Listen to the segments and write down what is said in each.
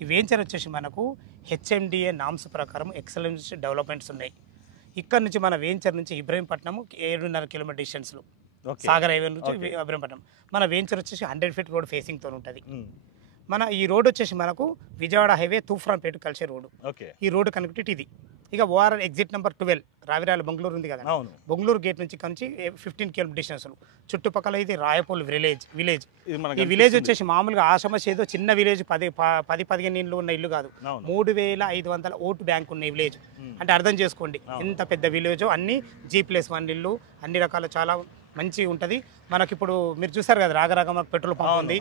ఈ వెంచర్ వచ్చేసి మనకు హెచ్ఎండిఏ నామ్స్ ప్రకారం ఎక్సలెన్స్ డెవలప్మెంట్స్ ఉన్నాయి. ఇక్కడ నుంచి మన వెంచర్ నుంచి ఇబ్రహీంపట్నం 7.5 కిలోమీటర్ డిస్టెన్స్లో సాగర్ హైవే నుంచి ఇబ్రహీంపట్నం. మన వెంచర్ వచ్చేసి 100 ఫీట్ రోడ్ ఫేసింగ్తో ఉంటుంది. మన ఈ రోడ్ వచ్చేసి మనకు విజయవాడ హైవే తూఫ్రాన్పేట కలిసే రోడ్డు. ఈ రోడ్డు కనెక్టివిటీ ఇది. ఇక ORR exit number 12 Ravirala Bengaluru ఉంది కదా, బెంగళూరు గేట్ నుంచి కంచి 15 కిలోమీటర్ డిస్టెన్స్. చుట్టుపక్కల ఇది రాయపూల్ విలేజ్. ఈ విలేజ్ వచ్చేసి మామూలుగా ఆ సమస్య ఏదో చిన్న విలేజ్ 10-15 ఇళ్ళు ఉన్న ఇల్లు కాదు, 3500 ఓటు బ్యాంక్ ఉన్న విలేజ్. అంటే అర్థం చేసుకోండి ఎంత పెద్ద విలేజ్. అన్ని G+1 ఇల్లు, అన్ని రకాల చాలా మంచిగా ఉంటుంది. మనకి ఇప్పుడు మీరు చూసారు కదా రాగరాగ మనకు పెట్రోల్ పంప్ ఉంది.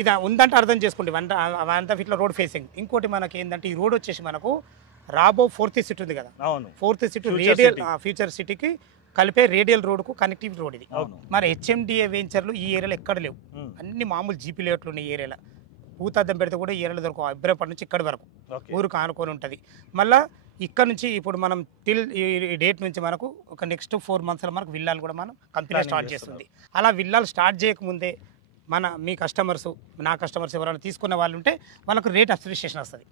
ఇది ఉందంటే అర్థం చేసుకోండి 100 ఫీట్ల రోడ్ ఫేసింగ్. ఇంకోటి మనకి ఏంటంటే ఈ రోడ్ వచ్చేసి మనకు రాబో 4th సిటీ ఉంది కదా, 4th సిటీ రేడియల్ ఫ్యూచర్ సిటీకి కలిపే రేడియల్ రోడ్కు కనెక్టివిటీ రోడ్ ఇది. మరి హెచ్ఎండిఏ వెంచర్లు ఈ ఏరియాలో ఎక్కడ లేవు, అన్ని మామూలు జీపీ లేఅవుట్లు ఉన్నాయి ఈ ఏరియాలో. భూతాద్దం పెడితే కూడా ఈ ఏరియాలో దొరకవు. ఇబ్రహీంపట్నం నుంచి ఇక్కడి వరకు ఊరికి ఆనుకొని ఉంటుంది. మళ్ళీ ఇక్కడ నుంచి ఇప్పుడు మనం టిల్ ఈ డేట్ నుంచి మనకు ఒక నెక్స్ట్ 4 మంత్స్లో మనకు విల్లాలు కూడా మనం కంపెనీ స్టార్ట్ చేస్తుంది. అలా విల్లాలు స్టార్ట్ చేయకముందే మీ కస్టమర్స్, నా కస్టమర్స్ ఎవరైనా తీసుకున్న వాళ్ళు ఉంటే వాళ్ళకు రేట్ అప్రిషియేషన్ వస్తుంది.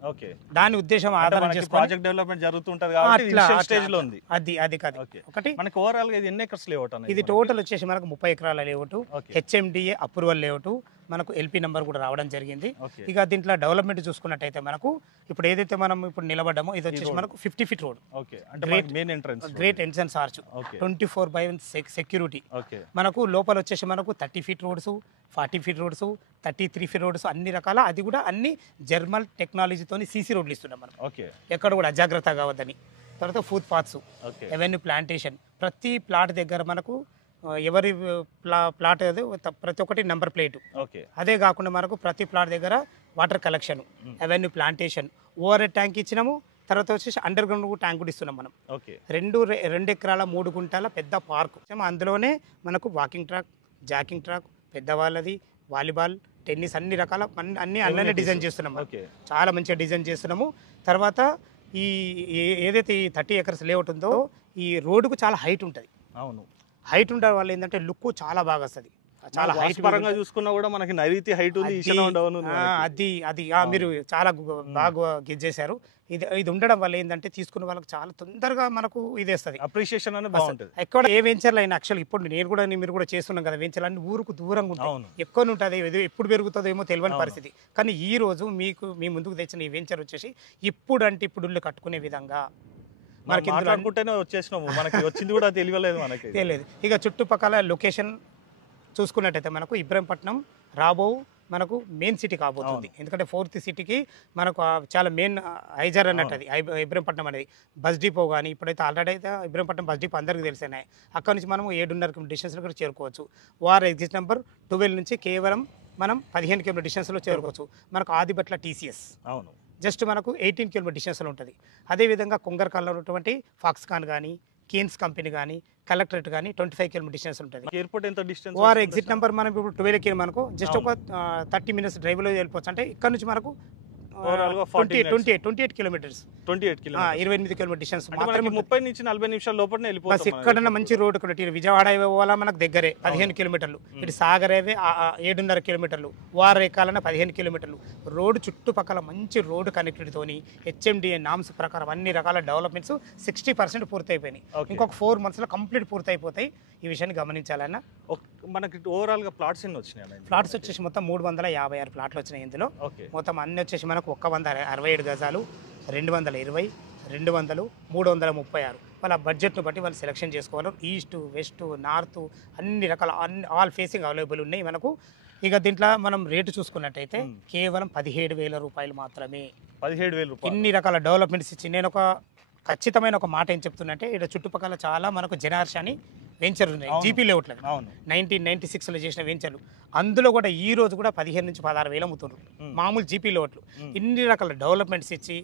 దాని ఉద్దేశం ఆధారం చేసుకొని ప్రాజెక్ట్ డెవలప్మెంట్ జరుగుతుంటది కాబట్టి స్టేజ్ లో ఉంది. అది కాదు. ఒకటి మనకి ఓవరాల్ గా ఇది ఎన్ని ఎకర్స్ లేఅవుట్ అన్నది? ఇది టోటల్ వచ్చేసి మనకు 30 ఎకరాల లేఅవుట్, హెచ్ఎండిఏ అప్రూవల్ లేఅవుట్. మనకు ఎల్పీ నెంబర్ కూడా రావడం జరిగింది. ఇక దీంట్లో డెవలప్మెంట్ చూసుకున్నట్టయితే మనకు ఇప్పుడు ఏదైతే మనం ఇప్పుడు నిలబడ్డామో ఇది వచ్చేసి మనకు 50 feet road, great entrance arch, 24/7 security. మనకు లోపల వచ్చేసి మనకు 30 feet roads, 40 feet roads, 33 feet roads, అన్ని రకాల, అది కూడా అన్ని జర్మల్ టెక్నాలజీతో సీసీ రోడ్లు ఇస్తున్నాం మనం. ఎక్కడ కూడా అజాగ్రత్త కావద్దని. తర్వాత ఫుట్ పాత్స్, ఎవెన్యూ ప్లాంటేషన్, ప్రతి ప్లాట్ దగ్గర మనకు ఎవరి ప్లాట్ ప్రతి ఒక్కటి నెంబర్ ప్లేట్. అదే కాకుండా మనకు ప్రతి ప్లాట్ దగ్గర water collection, avenue plantation, over head tank ఇచ్చినాము. తర్వాత వచ్చేసి అండర్ గ్రౌండ్ ట్యాంక్ కూడా ఇస్తున్నాం మనం. 2 ఎకరాల 3 గుంటల పెద్ద పార్క్. అందులోనే మనకు వాకింగ్ ట్రాక్, జాకింగ్ ట్రాక్, పెద్దవాళ్ళది, వాలీబాల్, టెన్నిస్, అన్ని రకాల అన్నీ డిజైన్ చేస్తున్నాం. చాలా మంచిగా డిజైన్ చేస్తున్నాము. తర్వాత ఈ ఏదైతే ఈ 30 ఎకర్స్ లేఅవుట్ ఉందో ఈ రోడ్డుకు చాలా హైట్ ఉంటుంది. హైట్ ఉండడం వల్ల ఏంటంటే లుక్ చాలా బాగా వస్తుంది. చాలా హైట్ పరంగా చూసుకున్నా కూడా మనకి నైరుతి హైట్ ఉంది, అది మీరు చాలా బాగా గెస్ చేశారు. ఇది ఉండడం వల్ల ఏంటంటే తీసుకున్న వాళ్ళకి చాలా తొందరగా మనకు ఇది వస్తుంది, అప్రిషియేషన్ అనేది బాగుంటుంది. ఎక్కడ ఏ వెంచర్లు అయినా యాక్చువల్ ఇప్పుడు నేను కూడా మీరు కూడా చేస్తున్నాం కదా, వెంచర్లు అన్ని ఊరుకు దూరంగా ఉంటాయి, ఎక్కువ ఉంటుంది. ఎప్పుడు పెరుగుతుందో ఏమో తెలియని పరిస్థితి. కానీ ఈ రోజు మీ ముందుకు తెచ్చిన ఈ వెంచర్ వచ్చేసి ఇప్పుడు ఇల్లు కట్టుకునే విధంగా మనకి వచ్చేసినాము, మనకి వచ్చింది కూడా తెలియలేదు. ఇక చుట్టుపక్కల లొకేషన్ చూసుకున్నట్టయితే మనకు ఇబ్రహీంపట్నం రాబో మనకు మెయిన్ సిటీ కాబోతుంది. ఎందుకంటే 4th సిటీకి మనకు చాలా మెయిన్ హైజర్ అన్నట్టు అది ఇబ్రహీంపట్నం అనేది. బస్ డిపో కానీ ఇప్పుడైతే ఆల్రెడీ అయితే ఇబ్రహీంపట్నం బస్ డిపో అందరికీ తెలిసినాయి. అక్కడ నుంచి మనం 7.5 కిలోమీటర్ డిస్టెన్స్లో కూడా చేరుకోవచ్చు. ఎగ్జిట్ నెంబర్ 12 నుంచి కేవలం మనం 15 కిలోమీటర్ డిస్టెన్స్లో చేరుకోవచ్చు. మనకు ఆదిబట్ల TCS జస్ట్ మనకు 18 కిలోమీటర్ డిస్టెన్స్లో ఉంటుంది. అదేవిధంగా కొంగర్కాల్లో ఉన్నటువంటి ఫాక్స్కాన్ కానీ, కేన్స్ కంపెనీ కానీ, కలెక్టరేట్ కానీ 25 కిలోమీటర్ డిస్టెన్స్ ఉంటుంది. ఎయిర్పోర్ట్ ఎంత డిస్టెన్స్? ఎగ్జిట్ నెంబర్ మనం ఇప్పుడు 12 మనకు జస్ట్ ఒక 30 మినిట్స్ డ్రైవ్లో వెళ్ళిపోవచ్చు. అంటే ఇక్కడ నుంచి మనకు 28 కిలోమీటర్స్, 28 కిలోమీటర్ డిస్టెన్స్ మాత్రమే. 30 నుంచి 40 నిమిషాల లోపలనే వెళ్ళిపోవచ్చు. ఎక్కడన్నా మంచి రోడ్ ఒకటి విజయవాడ హైవే పోవాలా మనకు దగ్గరే 15 కిలోమీటర్లు, ఇటు సాగర్ హైవే 7.5 కిలోమీటర్లు, ఎక్కాలన్నా 15 కిలోమీటర్లు. రోడ్డు చుట్టుపక్కల మంచి రోడ్డు కనెక్టివిటీతోని హెచ్ఎండిఏ నామ్స్ ప్రకారం అన్ని రకాల డెవలప్మెంట్స్ 60% పూర్తయిపోయినాయి. ఇంకొక 4 మంత్స్లో కంప్లీట్ పూర్తయిపోతాయి. ఈ విషయాన్ని గమనించాలన్నా. మనకి ఓవరాల్ గా ప్లాట్స్ ఎన్ని వచ్చినాయి? ప్లాట్స్ వచ్చేసి మొత్తం 356 ప్లాట్లు వచ్చినాయి. ఇందులో మొత్తం అన్ని వచ్చేసి మనకు 167 గజాలు, 220, 200, 336. వాళ్ళ బడ్జెట్ను బట్టి వాళ్ళు సెలెక్షన్ చేసుకోవాలి. ఈస్ట్, వెస్ట్, నార్త్ అన్ని రకాల ఆల్ ఫేసింగ్ అవైలబుల్ ఉన్నాయి మనకు. ఇక దీంట్లో మనం రేటు చూసుకున్నట్టయితే కేవలం 17,000 రూపాయలు మాత్రమే. 17,000 రూపాయలు ఇన్ని రకాల డెవలప్మెంట్స్ ఇచ్చి నేను ఖచ్చితమైన ఒక మాట ఏం చెప్తున్నంటే ఇక్కడ చుట్టుపక్కల చాలా మనకు జనార్ష్ అని వెంచర్ ఉన్నాయి, జీపీ లేఅవుట్లు 1996లో చేసిన వెంచర్లు. అందులో కూడా ఈ రోజు కూడా 15 నుంచి 16,000 అమ్ముతున్నారు మామూలు జీపీ లేఅవుట్లు. ఇన్ని రకాల డెవలప్మెంట్స్ ఇచ్చి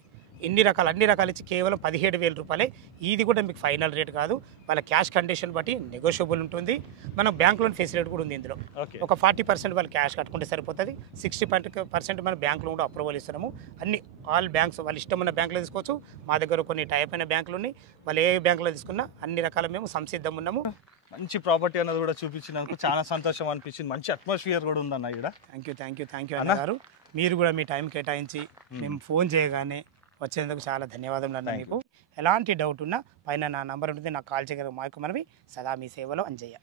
అన్ని రకాలు ఇచ్చి కేవలం 17,000 రూపాయలే. ఇది కూడా మీకు ఫైనల్ రేట్ కాదు, వాళ్ళ క్యాష్ కండిషన్ బట్టి నెగోషియబుల్ ఉంటుంది. మనం బ్యాంక్ లోన్ ఫెసిలిటీ కూడా ఉంది ఇందులో. ఒక 40% వాళ్ళు క్యాష్ కట్టుకుంటే సరిపోతుంది, 60% మనం బ్యాంక్ లోన్ కూడా అప్రూవల్ ఇస్తున్నాము. అన్ని ఆల్ బ్యాంక్స్ వాళ్ళు ఇష్టమైన బ్యాంకులో తీసుకోవచ్చు. మా దగ్గర కొన్ని టైప్ అయిన బ్యాంకులు ఉన్నాయి, వాళ్ళు ఏ బ్యాంకులో తీసుకున్నా అన్ని రకాల మేము సంసిద్ధం ఉన్నాము. మంచి ప్రాపర్టీ అన్నది కూడా చూపించినందుకు చాలా సంతోషం అనిపించింది. మంచి అట్మాస్ఫియర్ కూడా ఉందన్న ఇక్కడ. థ్యాంక్ యూ అన్న గారు. మీరు కూడా మీ టైం కేటాయించి మేము ఫోన్ చేయగానే వచ్చేందుకు చాలా ధన్యవాదములు అన్న మీకు. ఎలాంటి డౌట్ ఉన్నా పైన నా నంబర్ ఉంటుంది, నాకు కాల్ చేయగల మాకు మనవి. సదా మీ సేవలో అంజయ్య.